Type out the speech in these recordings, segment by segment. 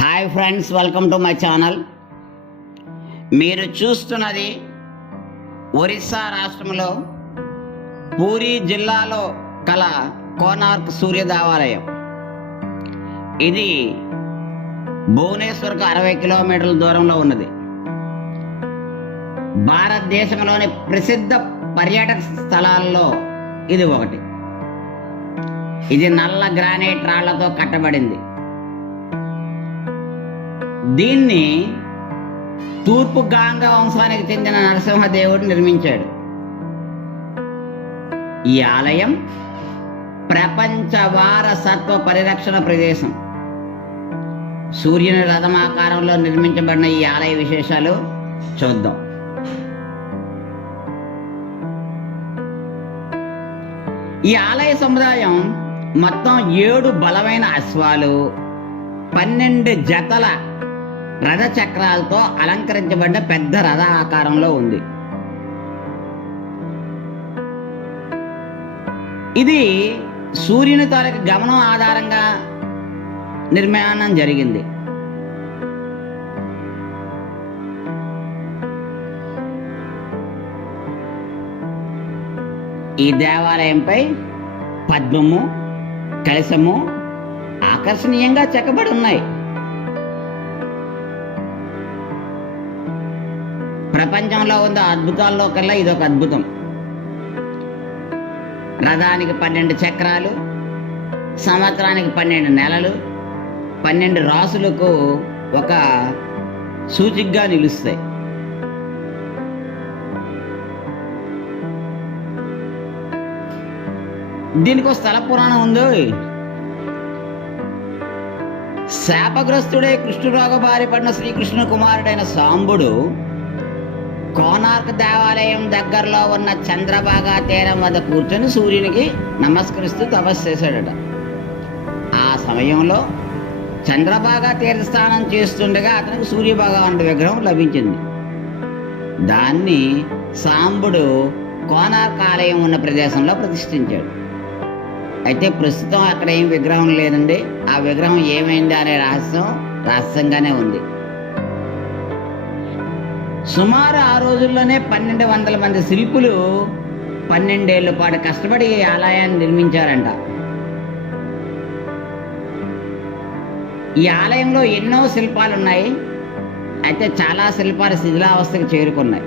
Hi friends, welcome to my channel. మీరు చూస్తున్నది ఒరిస్సా రాష్ట్రంలో పూరీ జిల్లాలో కల కోనార్క్ సూర్య దేవాలయం. ఇది భువనేశ్వర్కు 60 కిలోమీటర్ల దూరంలో ఉన్నది. భారతదేశంలోని ప్రసిద్ధ పర్యాటక స్థలాల్లో ఇది ఒకటి. ఇది నల్ల గ్రానైట్ రాళ్లతో కట్టబడింది. దీన్ని తూర్పు గాంగ వంశానికి చెందిన నరసింహదేవుడు నిర్మించాడు. ఈ ఆలయం ప్రపంచ వారసత్వ పరిరక్షణ ప్రదేశం. సూర్యుని రథమాకారంలో నిర్మించబడిన ఈ ఆలయ విశేషాలు చూద్దాం. ఈ ఆలయ సముదాయం మొత్తం 7 బలమైన అశ్వాలు, 12 జతల రథ చక్రాలతో అలంకరించబడ్డ పెద్ద రథ ఆకారంలో ఉంది. ఇది సూర్యుని తాలూకు గమనం ఆధారంగా నిర్మాణం జరిగింది. ఈ దేవాలయంపై పద్మము, కలశము ఆకర్షణీయంగా చెక్కబడి ఉన్నాయి. ప్రపంచంలో ఉన్న అద్భుతాల్లో కల్లా ఇదొక అద్భుతం. రథానికి 12 చక్రాలు, సంవత్సరానికి 12 నెలలు, 12 రాసులకు ఒక సూచికగా నిలుస్తాయి. దీనికి ఒక స్థల పురాణం ఉంది. శాపగ్రస్తుడే కృష్ణురోగ బారి పడిన శ్రీకృష్ణ కుమారుడైన సాంబుడు కోనార్క్ దేవాలయం దగ్గరలో ఉన్న చంద్రభాగా తీరం వద్ద కూర్చొని సూర్యునికి నమస్కరిస్తూ తపస్సు చేశాడట. ఆ సమయంలో చంద్రభాగా తీర్థస్నానం చేస్తుండగా అతనికి సూర్యభగవానుడి విగ్రహం లభించింది. దాన్ని సాంబుడు కోనార్క్ ఆలయం ఉన్న ప్రదేశంలో ప్రతిష్ఠించాడు. అయితే ప్రస్తుతం అక్కడ ఏం విగ్రహం లేదండి. ఆ విగ్రహం ఏమైంది అనే రహస్యంగానే ఉంది. సుమారు ఆ రోజుల్లోనే 1200 మంది శిల్పులు 12 ఏళ్ల పాటు కష్టపడి ఈ ఆలయాన్ని నిర్మించారంట. ఈ ఆలయంలో ఎన్నో శిల్పాలు ఉన్నాయి. అయితే చాలా శిల్పాలు శిథిలావస్థకు చేరుకున్నాయి.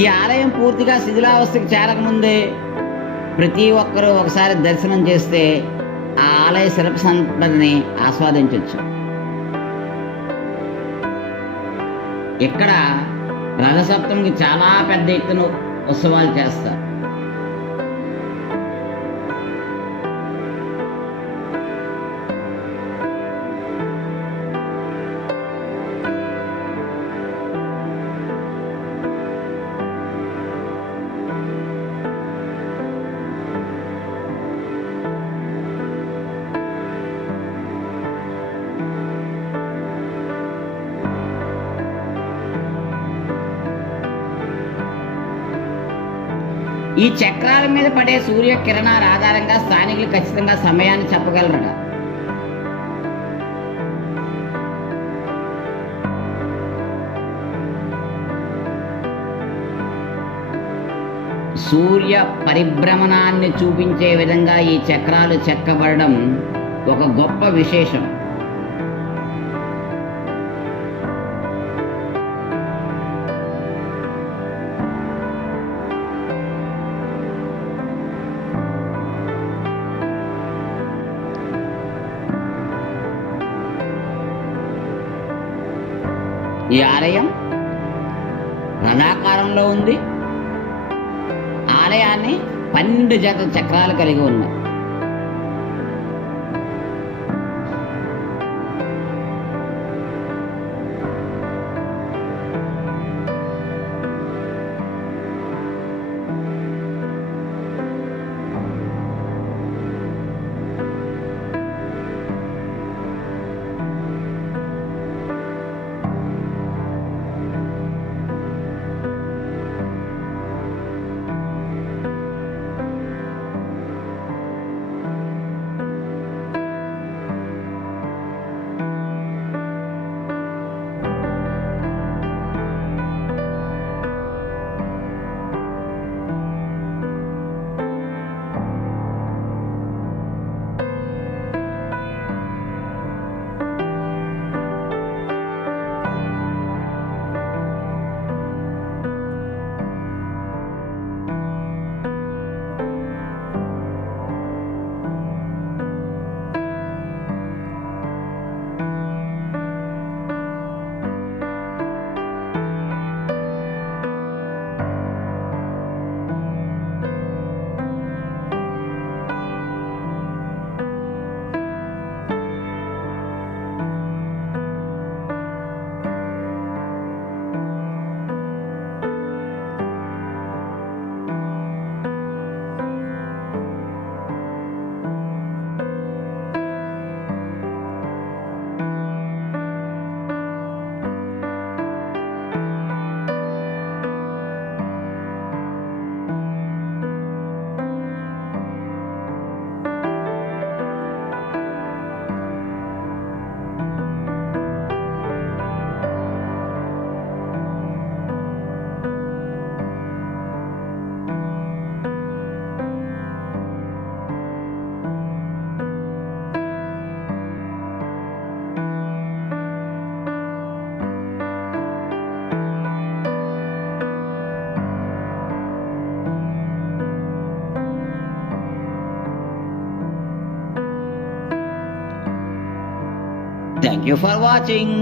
ఈ ఆలయం పూర్తిగా శిథిలావస్థకు చేరకముందే ప్రతి ఒక్కరూ ఒకసారి దర్శనం చేస్తే ఆ ఆలయ శిల్ప సంపదని ఆస్వాదించవచ్చు. ఇక్కడ రథసప్తమికి చాలా పెద్ద ఎత్తున ఉత్సవాలు చేస్తారు. ఈ చక్రాల మీద పడే సూర్య కిరణాల ఆధారంగా స్థానికులు ఖచ్చితంగా సమయాన్ని చెప్పగలరట. సూర్య పరిభ్రమణాన్ని చూపించే విధంగా ఈ చక్రాలు చెక్కబడడం ఒక గొప్ప విశేషం. ఈ ఆలయం రథాకారంలో ఉంది. ఆలయాన్ని 12 జత చక్రాలు కలిగి ఉన్నాయి. Thank you for watching.